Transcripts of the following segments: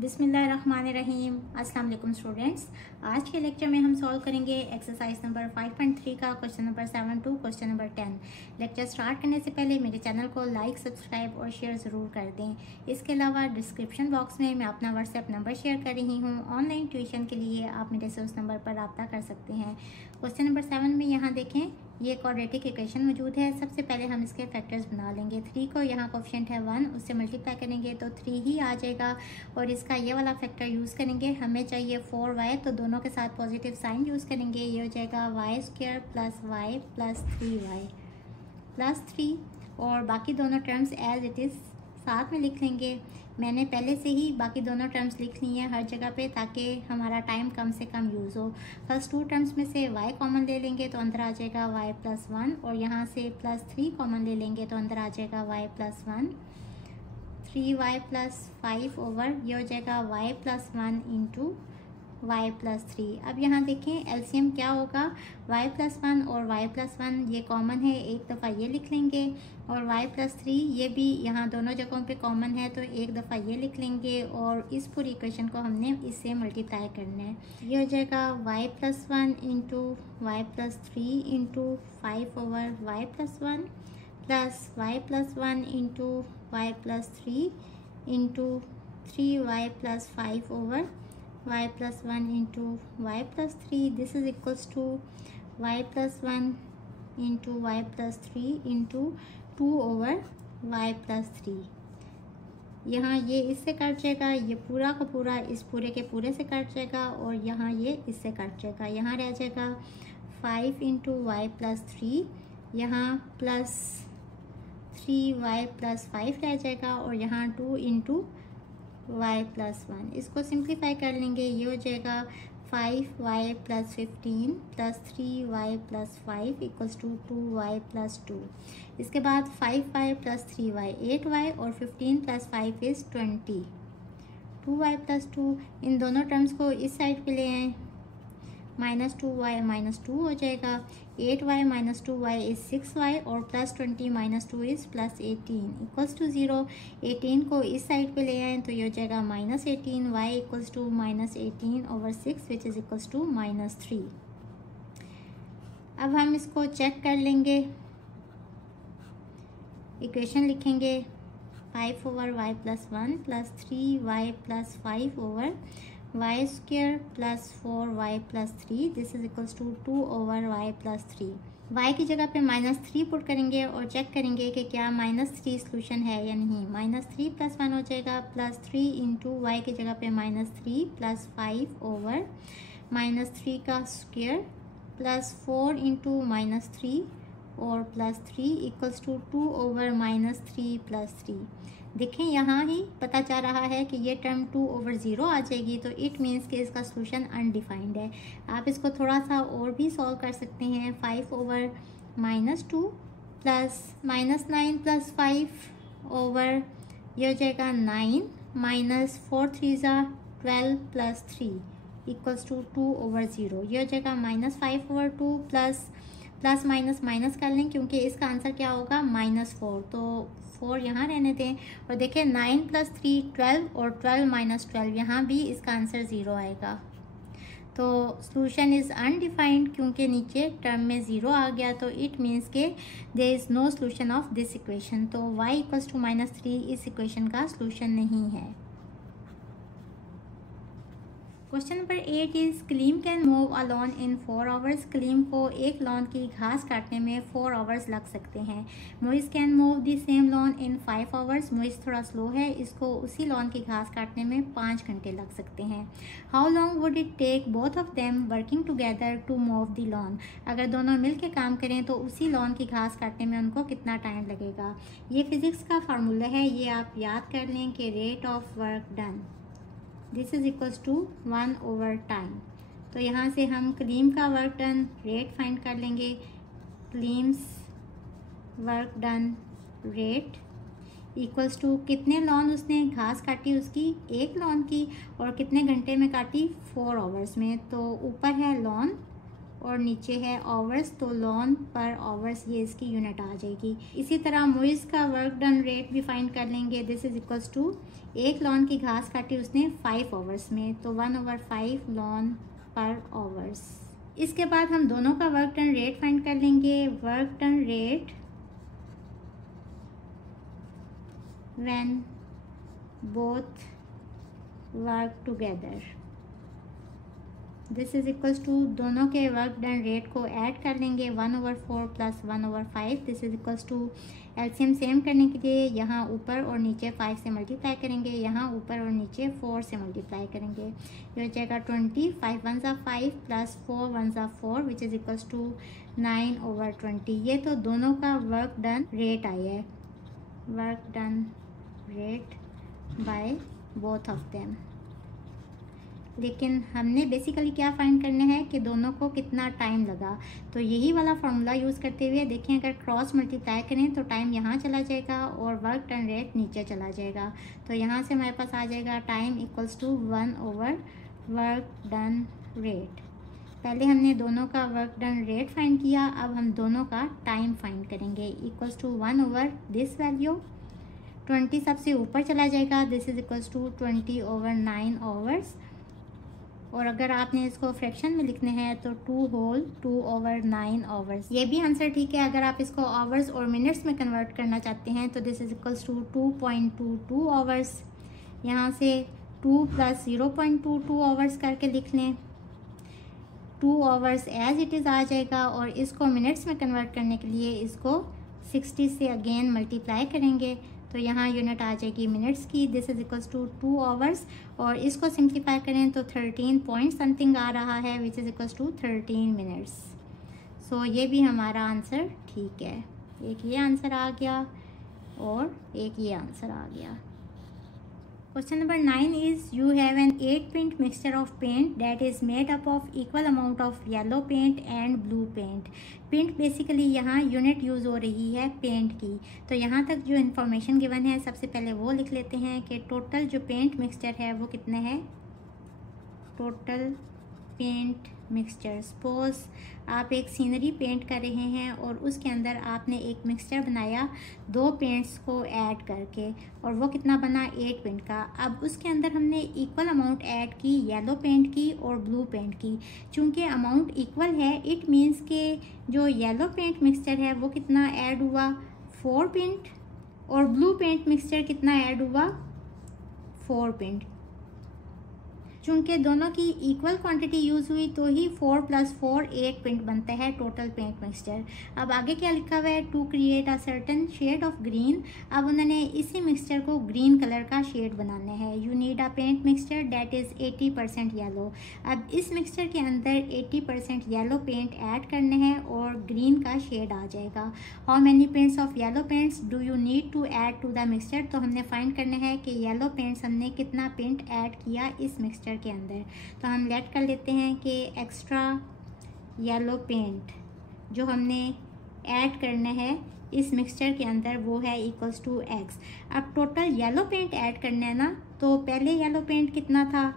बिस्मिल्लाहिर्रहमानिर्रहीम। अस्सलाम वालेकुम स्टूडेंट्स। आज के लेक्चर में हम सॉल्व करेंगे एक्सरसाइज नंबर 5.3 का question number 7 to question number 10। Lecture start करने से पहले मेरे चैनल को लाइक, सब्सक्राइब और शेयर ज़रूर कर दें। इसके अलावा डिस्क्रिप्शन बॉक्स में मैं अपना व्हाट्सएप नंबर शेयर कर रही हूँ। ऑनलाइन ट्यूशन के लिए आप मेरे से उस नंबर पर रब्ता कर सकते हैं। क्वेश्चन नंबर 7 में यहाँ देखें, ये क्वाड्रेटिक इक्वेशन मौजूद है। सबसे पहले हम इसके फैक्टर्स बना लेंगे। 3 को यहाँ कोएफिशिएंट है 1, उससे मल्टीप्लाई करेंगे तो 3 ही आ जाएगा और इसका ये वाला फैक्टर यूज़ करेंगे। हमें चाहिए 4y, तो दोनों के साथ पॉजिटिव साइन यूज़ करेंगे। ये हो जाएगा y² plus y plus 3y plus 3 और बाकी दोनों टर्म्स एज इट इज़ साथ में लिख लेंगे। मैंने पहले से ही बाकी दोनों टर्म्स लिख ली हैं हर जगह पे, ताकि हमारा टाइम कम से कम यूज़ हो। फर्स्ट 2 टर्म्स में से y कॉमन ले लेंगे तो अंदर आ जाएगा y प्लस 1 और यहाँ से प्लस 3 कॉमन ले लेंगे तो अंदर आ जाएगा y plus 1। 3y plus 5 over ये हो जाएगा y plus 1 into y plus 3। अब यहाँ देखें एलसीएम क्या होगा, y प्लस 1 और y प्लस 1 ये कॉमन है, एक दफ़ा ये लिख लेंगे और y प्लस 3 ये भी यहाँ दोनों जगहों पे कॉमन है तो एक दफ़ा ये लिख लेंगे और इस पूरी इक्वेशन को हमने इससे मल्टीप्लाई करना है। ये हो जाएगा y plus 1 into y plus 3 into 5 over y plus 1 plus y plus 1 into y plus 3 into 3y plus 5 over y plus 1 into y plus 3. This is equals to y plus 1 into y plus 3 into 2 over y plus 3. यहाँ ये इससे cut जाएगा, ये पूरा का पूरा इस पूरे के पूरे से कट जाएगा और यहाँ ये इससे कट जाएगा। यहाँ रह जाएगा 5 इंटू वाई प्लस 3, यहाँ प्लस 3y प्लस 5 रह जाएगा और यहाँ 2 इंटू y प्लस 1। इसको सिंप्लीफाई कर लेंगे, ये हो जाएगा 5y plus 15 plus 3y plus 5 equals to 2y plus 2। इसके बाद 5y प्लस 3y 8y और 15 प्लस 5 इज़ 20। 2y प्लस 2, इन दोनों टर्म्स को इस साइड पे ले आएँ, माइनस 2y माइनस 2 हो जाएगा। 8y minus 2y is 6y और plus 20 minus 2 is plus 18 equals to 0। 18 को इस साइड पे ले आएँ तो ये हो जाएगा minus 18, y equals to minus 18 over 6 which is equals to minus 3। अब हम इसको चेक कर लेंगे, इक्वेशन लिखेंगे 5 over y plus 1 plus 3y plus 5 over y square plus 4y plus 3 this is equals to 2 over y plus 3। y की जगह पे minus 3 put करेंगे और चेक करेंगे कि क्या माइनस 3 सोल्यूशन है या नहीं। माइनस 3 प्लस 1 हो जाएगा प्लस 3 इंटू वाई की जगह पे माइनस 3 प्लस 5 ओवर माइनस 3 का स्क्वायर प्लस 4 इंटू माइनस 3 और plus 3 equals to 2 over minus 3 plus 3। देखें यहाँ ही पता चल रहा है कि ये टर्म 2 ओवर 0 आ जाएगी, तो इट मीन्स कि इसका सोल्यूशन अनडिफाइंड है। आप इसको थोड़ा सा और भी सॉल्व कर सकते हैं। 5 over minus 2 plus minus 9 plus 5 over ये हो जाएगा 9 माइनस 4 3 ज़ा 12 प्लस 3 इक्वल्स टू 2 ओवर 0। ये हो जाएगा minus 5 over 2 plus minus minus कर लें क्योंकि इसका आंसर क्या होगा माइनस 4, तो 4 यहाँ रहने दें। और देखें 9 प्लस 3 12 और 12 माइनस 12 यहाँ भी इसका आंसर 0 आएगा। तो सॉल्यूशन इज़ अनडिफाइंड क्योंकि नीचे टर्म में 0 आ गया, तो इट मीन्स के there is no solution of this equation. तो y इक्वल्स टू माइनस 3 इस इक्वेशन का सॉल्यूशन नहीं है। Question number 8 is Kleem can move a lawn in 4 hours. Kleem को एक लॉन की घास काटने में 4 आवर्स लग सकते हैं। Moiz can move the same lawn in 5 hours. Moiz थोड़ा स्लो है, इसको उसी लॉन की घास काटने में 5 घंटे लग सकते हैं। How long would it take both of them working together to move the lawn. अगर दोनों मिल के काम करें तो उसी लॉन की घास काटने में उनको कितना टाइम लगेगा। ये फिजिक्स का फार्मूला है, ये आप याद कर लें कि rate of work done this is equals to 1 over time. तो यहाँ से हम क्लीम का वर्क डन रेट फाइंड कर लेंगे। Kleem's work done rate equals to कितने लॉन उसने घास काटी उसकी, एक लॉन की, और कितने घंटे में काटी 4 आवर्स में। तो ऊपर है लॉन और नीचे है आवर्स, तो लॉन पर आवर्स ये इसकी यूनिट आ जाएगी। इसी तरह मुइज़ का वर्क डन रेट भी फाइंड कर लेंगे। दिस इज इक्वल्स टू, एक लॉन की घास काटी उसने 5 आवर्स में, तो 1/5 लॉन पर आवर्स। इसके बाद हम दोनों का वर्क डन रेट फाइंड कर लेंगे। Work done rate when both work together, this is equals to, दोनों के वर्क डन रेट को ऐड कर लेंगे 1/4 plus 1/5। This is equals to, LCM same करने के लिए यहाँ ऊपर और नीचे 5 से मल्टीप्लाई करेंगे, यहाँ ऊपर और नीचे 4 से मल्टीप्लाई करेंगे। ये हो जाएगा 20, 5 1 ज़ा 5 प्लस 4 1 ज़ा 4 विच इज़ इक्वल्स टू 9/20। ये तो दोनों का वर्क डन रेट आया है, work done rate by both of them. लेकिन हमने बेसिकली क्या फाइंड करना है कि दोनों को कितना टाइम लगा। तो यही वाला फार्मूला यूज़ करते हुए देखें, अगर क्रॉस मल्टीप्लाई करें तो टाइम यहाँ चला जाएगा और वर्क डन रेट नीचे चला जाएगा। तो यहाँ से हमारे पास आ जाएगा टाइम इक्वल्स टू 1/वर्क डन रेट। पहले हमने दोनों का वर्क डन रेट फाइंड किया, अब हम दोनों का टाइम फाइंड करेंगे। इक्वल्स टू 1 दिस वैल्यू, 20 सबसे ऊपर चला जाएगा। This is equals to 20/9 hours. और अगर आपने इसको फ्रैक्शन में लिखने हैं तो 2/9 आवर्स। ये भी आंसर ठीक है। अगर आप इसको आवर्स और मिनट्स में कन्वर्ट करना चाहते हैं तो this is equals to 2.22 hours. यहाँ से 2 प्लस 0.22 आवर्स करके लिख लें, 2 आवर्स एज इट इज़ आ जाएगा। और इसको मिनट्स में कन्वर्ट करने के लिए इसको 60 से अगेन मल्टीप्लाई करेंगे, तो यहाँ यूनिट आ जाएगी मिनट्स की। This is equals to 2 hours और इसको सिंप्लीफाई करें तो 13 पॉइंट समथिंग आ रहा है which is equals to 13 minutes. So ये भी हमारा आंसर ठीक है। एक ये आंसर आ गया और एक ये आंसर आ गया। Question number 9 is, you have an 8-pint mixture of paint that is made up of equal amount of yellow paint and blue paint. Paint basically यहाँ यूनिट यूज़ हो रही है पेंट की। तो यहाँ तक जो इन्फॉर्मेशन गिवन है सबसे पहले वो लिख लेते हैं कि टोटल जो पेंट मिक्सचर है वो कितने है। टोटल पेंट मिक्सचर, सपोज आप एक सीनरी पेंट कर रहे हैं और उसके अंदर आपने एक मिक्सचर बनाया 2 पेंट्स को ऐड करके, और वो कितना बना 8 पेंट का। अब उसके अंदर हमने इक्वल अमाउंट ऐड की येलो पेंट की और ब्लू पेंट की। चूँकि अमाउंट इक्वल है इट मीन्स के जो येलो पेंट मिक्सचर है वो कितना ऐड हुआ 4 पेंट और ब्लू पेंट मिक्सचर कितना ऐड हुआ 4 पेंट। चूँकि दोनों की इक्वल क्वांटिटी यूज़ हुई तो ही 4 + 4 8 पेंट बनता है टोटल पेंट मिक्सचर। अब आगे क्या लिखा हुआ है, to create a certain shade of green. अब उन्होंने इसी मिक्सचर को ग्रीन कलर का शेड बनाना है। You need a paint mixture that is 80% yellow. अब इस मिक्सचर के अंदर 80% येलो पेंट ऐड करने हैं और ग्रीन का शेड आ जाएगा। How many paints of yellow paints do you need to add to the mixture. तो हमने फाइंड करना है कि येलो पेंट्स हमने कितना पेंट ऐड किया इस मिक्सचर के अंदर। तो हम लेट कर लेते हैं कि एक्स्ट्रा येलो पेंट जो हमने ऐड करना है इस मिक्सचर के अंदर वो है इक्वल्स टू x। अब टोटल येलो पेंट ऐड करना है ना, तो पहले येलो पेंट कितना था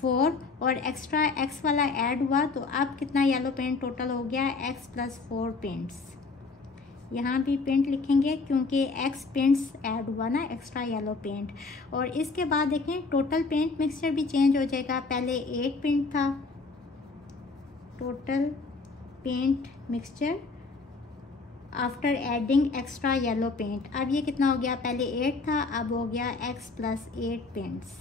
4 और एक्स्ट्रा x वाला ऐड हुआ, तो अब कितना येलो पेंट टोटल हो गया x + 4 पेंट्स। यहाँ भी पेंट लिखेंगे क्योंकि x पेंट्स ऐड हुआ ना एक्स्ट्रा येलो पेंट। और इसके बाद देखें टोटल पेंट मिक्सचर भी चेंज हो जाएगा। पहले 8 पेंट था total paint mixture after adding extra yellow paint. अब ये कितना हो गया, पहले 8 था अब हो गया x + 8 पेंट्स।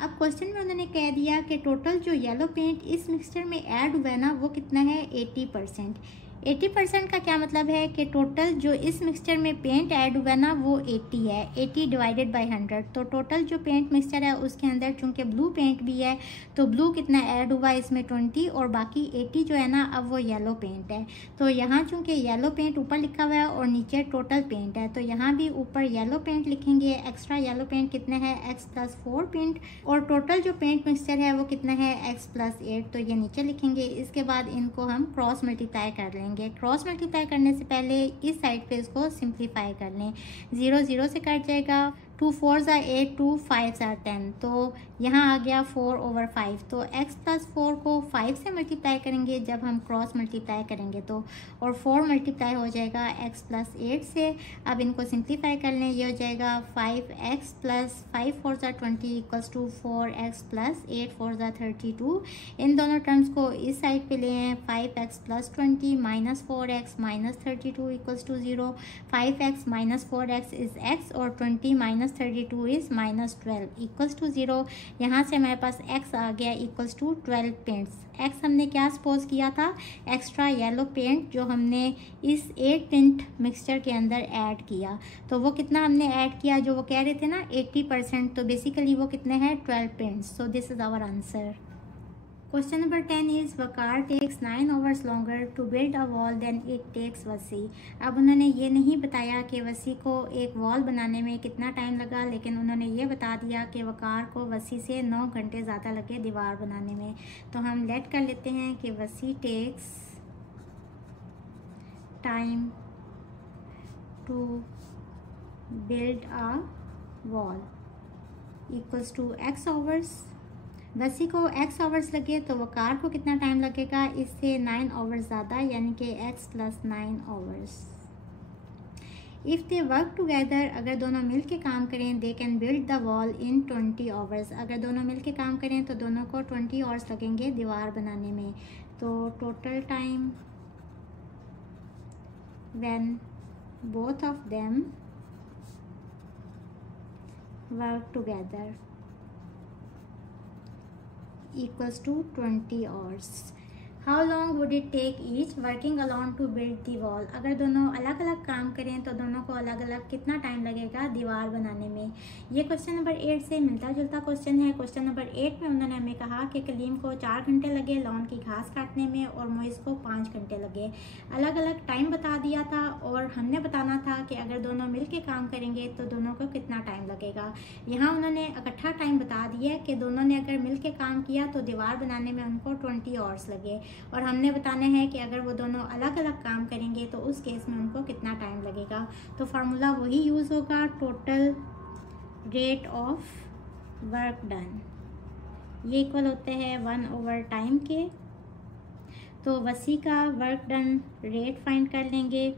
अब क्वेश्चन में उन्होंने कह दिया कि टोटल जो येलो पेंट इस मिक्सचर में ऐड हुआ है ना वो कितना है 80%। 80% का क्या मतलब है कि टोटल जो इस मिक्सचर में पेंट ऐड हुआ ना वो 80 है। 80 डिवाइडेड बाय 100, तो टोटल जो पेंट मिक्सचर है उसके अंदर चूंकि ब्लू पेंट भी है तो ब्लू कितना ऐड हुआ इसमें 20 और बाकी 80 जो है ना अब वो येलो पेंट है। तो यहाँ चूंकि येलो पेंट ऊपर लिखा हुआ है और नीचे टोटल पेंट है तो यहाँ भी ऊपर येलो पेंट लिखेंगे। एक्स्ट्रा येलो पेंट कितना है x + 4 पेंट और टोटल जो पेंट मिक्सचर है वो कितना है x + 8, तो ये नीचे लिखेंगे। इसके बाद इनको हम क्रॉस मल्टीप्लाई कर लेंगे। क्रॉस मल्टीप्लाई करने से पहले इस साइड पे इसको सिंप्लीफाई कर लें। 0 0 से कट जाएगा, 2 4 ज़ा 8, 2 5 ज़ा 10, तो यहाँ आ गया 4/5। तो x + 4 को 5 से मल्टीप्लाई करेंगे जब हम क्रॉस मल्टीप्लाई करेंगे तो, और 4 मल्टीप्लाई हो जाएगा x + 8 से। अब इनको सिंप्लीफाई कर लें, ये हो जाएगा 5x + 5 4 ज़ा 20 = 4x + 8 4 ज़ा 32। इन दोनों टर्म्स को इस साइड पे ले हैं, 5x + 20 - 4x - 32 = 0। 5x - 4x is x और 20 - 32 इज़ -12 = 0। यहाँ से हमारे पास x आ गया = 12 पेंट्स। x हमने क्या सपोज किया था, एक्स्ट्रा येलो पेंट जो हमने इस 8 टिंट मिक्सचर के अंदर ऐड किया। तो वो कितना हमने ऐड किया, जो वो कह रहे थे ना 80%, तो बेसिकली वो कितने हैं 12 paints. So this is our answer. Question number 10 is Waqar takes 9 hours longer to build a wall than it takes वसी। अब उन्होंने ये नहीं बताया कि वसी को एक वॉल बनाने में कितना टाइम लगा, लेकिन उन्होंने ये बता दिया कि वक़ार को वसी से 9 घंटे ज़्यादा लगे दीवार बनाने में। तो हम लेट कर लेते हैं कि Wasi takes time to build a wall = x hours. Wasi को x आवर्स लगे तो वक़ार को कितना टाइम लगेगा, इससे 9 आवर्स ज़्यादा, यानी कि x + 9 hours. If they work together, अगर दोनों मिल के काम करें, they can build the wall in 20 hours. अगर दोनों मिल के काम करें तो दोनों को 20 आवर्स लगेंगे दीवार बनाने में। तो total time when both of them work together = 20 hours। How long would it take each working alone to build the wall? अगर दोनों अलग अलग काम करें तो दोनों को अलग अलग कितना टाइम लगेगा दीवार बनाने में। ये क्वेश्चन नंबर 8 से मिलता जुलता क्वेश्चन है। क्वेश्चन नंबर 8 में उन्होंने हमें कहा कि कलीम को 4 घंटे लगे लॉन की घास काटने में और मोइज़ को 5 घंटे लगे। अलग अलग टाइम बता दिया था और हमने बताना था कि अगर दोनों मिल के काम करेंगे तो दोनों को कितना टाइम लगेगा। यहाँ उन्होंने इकट्ठा टाइम बता दिया कि दोनों ने अगर मिल के काम किया तो दीवार बनाने में उनको 20 आवर्स लगे, और हमने बताना है कि अगर वो दोनों अलग अलग काम करेंगे तो उस केस में उनको कितना टाइम लगेगा। तो फार्मूला वही यूज़ होगा, total rate of work done, ये इक्वल होते हैं 1/टाइम के। तो वसी का वर्क डन रेट फाइंड कर लेंगे,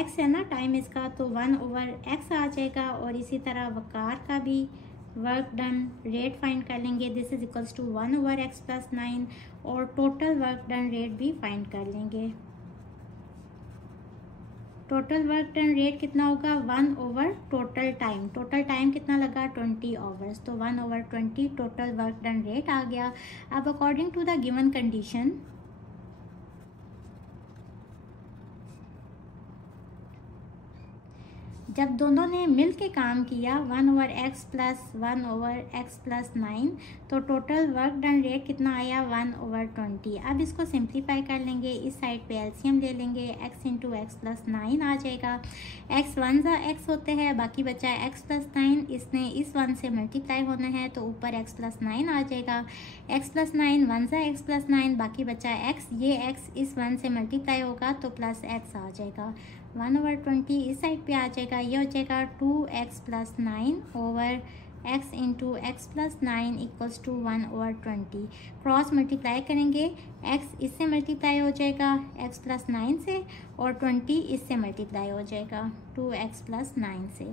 x है ना टाइम इसका, तो 1/x आ जाएगा। और इसी तरह वक़ार का भी वर्क डन रेट फाइंड कर लेंगे, this is equals to 1/x + 9, और टोटल वर्क डन रेट भी फाइंड कर लेंगे। टोटल वर्क डन रेट कितना होगा, 1/टोटल टाइम। टोटल टाइम कितना लगा 20 आवर्स, तो 1/20 टोटल वर्क डन रेट आ गया। अब according to the given condition, जब दोनों ने मिल के काम किया 1/x + 1/x + 9, तो टोटल वर्क डन रेट कितना आया 1/20। अब इसको सिंप्लीफाई कर लेंगे, इस साइड पे एलसीएम ले लेंगे, x × x + 9 आ जाएगा। x 1 ज़ा x होते हैं, बाकी बचा है x + 9, इसने इस 1 से मल्टीप्लाई होना है तो ऊपर x + 9 आ जाएगा। x + 9 1 ज़ा x + 9, बाकी बचा है x, ये x इस 1 से मल्टीप्लाई होगा तो +x आ जाएगा। 1/20 इस साइड पे आ जाएगा, ये हो जाएगा 2x + 9 x × x + 9 = 1/20। Cross multiply करेंगे, x इससे मल्टीप्लाई हो जाएगा x + 9 से, और 20 इससे मल्टीप्लाई हो जाएगा 2x + 9 से।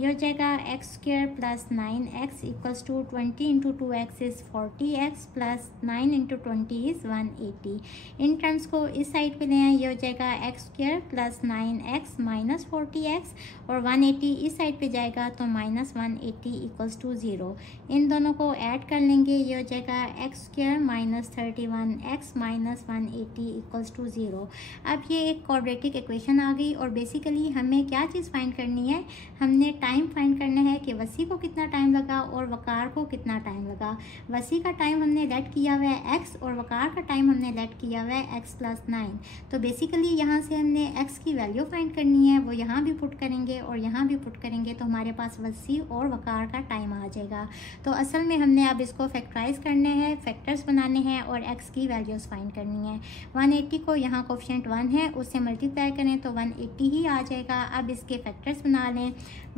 ये हो जाएगा x² + 9x = 20 × 2x is 40x + 9 × 20 is 180। In terms को इस साइड पे ले आए, ये हो जाएगा x² + 9x - 40x, और 180 इस साइड पे जाएगा तो -180 = 0। इन दोनों को ऐड कर लेंगे, ये हो जाएगा x² - 31x - 180 = 0। अब ये एक क्वाड्रेटिक इक्वेशन आ गई, और बेसिकली हमें क्या चीज़ फाइंड करनी है, हमने टाइम फाइंड करना है कि वसी को कितना टाइम लगा और वक़ार को कितना टाइम लगा। वसी का टाइम हमने लेट किया हुआ है x, और वक़ार का टाइम हमने लेट किया हुआ है x + 9। तो बेसिकली यहाँ से हमने x की वैल्यू फाइंड करनी है, वो यहाँ भी पुट करेंगे और यहाँ भी पुट करेंगे, तो हमारे पास वसी और वक़ार का टाइम टाइम आ जाएगा। तो असल में हमने अब इसको फैक्टराइज करने हैं, फैक्टर्स बनाने हैं और एक्स की वैल्यूज़ फाइंड करनी है। 180 को यहाँ कोफिशिएंट 1 है, उससे मल्टीप्लाई करें तो 180 ही आ जाएगा। अब इसके फैक्टर्स बना लें।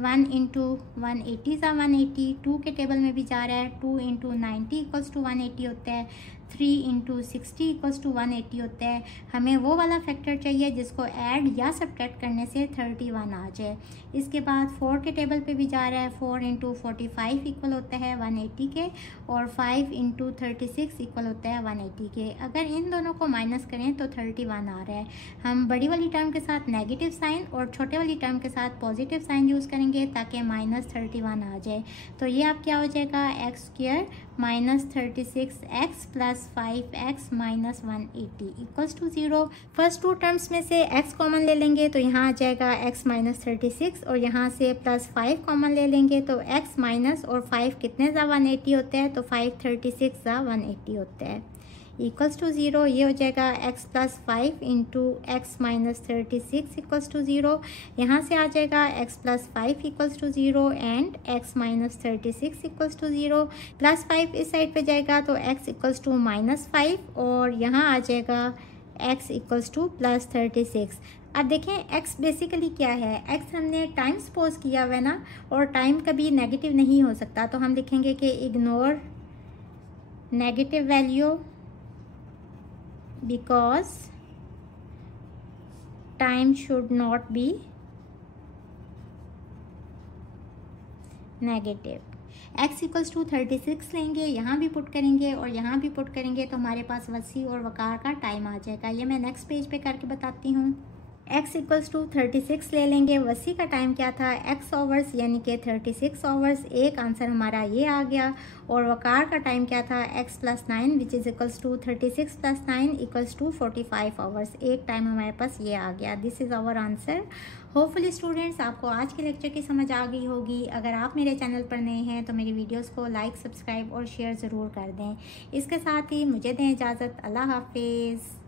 1 इंटू 180 ज़ा 180, 2 के टेबल में भी जा रहा है। 2 इंटू 90 इक्वल्स टू 180 होता है। 3 इंटू 60 इक्वल्स टू 180 होता है। हमें वो वाला फैक्टर चाहिए जिसको ऐड या सब्ट्रैक्ट करने से 31 आ जाए। इसके बाद 4 के टेबल पे भी जा रहा है। 4 इंटू 45 इक्वल होता है 180 के, और 5 इंटू 36 इक्वल होता है 180 के। अगर इन दोनों को माइनस करें तो 31 आ रहा है। हम बड़ी वाली टर्म के साथ नेगेटिव साइन और छोटे वाली टर्म के साथ पॉजिटिव साइन यूज़ करेंगे ताकि -31 आ जाए। तो ये आप क्या हो जाएगा, x square -36x plus 5x minus 180 equals to 0। First two terms में से x कॉमन ले लेंगे तो यहाँ आ जाएगा x माइनस 36, और यहाँ से प्लस 5 कॉमन ले लेंगे तो x माइनस और 5 कितने ज़ा 180 होते हैं, तो 5 36 ज़ा 180 होते हैं इक्वल्स टू 0। ये हो जाएगा x plus 5 into x minus 36 equals to 0। यहाँ से आ जाएगा x plus 5 equals to 0 and x minus 36 equals to 0। Plus 5 इस साइड पे जाएगा तो x इक्वल्स टू -5, और यहाँ आ जाएगा x इक्वल्स टू प्लस 36। अब देखें x बेसिकली क्या है, x हमने टाइम सपोज किया हुआ है ना, और टाइम कभी नेगेटिव नहीं हो सकता। तो हम लिखेंगे कि ignore negative value because time should not be negative। x equals to 36 लेंगे, यहाँ भी पुट करेंगे और यहाँ भी पुट करेंगे तो हमारे पास वसी और वकार का टाइम आ जाएगा। ये मैं नेक्स्ट पेज पे करके बताती हूँ। x इक्वल्स टू 36 ले लेंगे, वसी का टाइम क्या था, x आवर्स यानी कि 36 आवर्स। एक आंसर हमारा ये आ गया। और वकार का टाइम क्या था, x plus 9 which is equals to 36 plus 9 equals to 45 hours. एक टाइम हमारे पास ये आ गया। This is our answer. Hopefully students आपको आज के लेक्चर की समझ आ गई होगी। अगर आप मेरे चैनल पर नए हैं तो मेरी वीडियोस को लाइक, सब्सक्राइब और शेयर ज़रूर कर दें। इसके साथ ही मुझे दें इजाज़त। अल्लाह हाफिज़।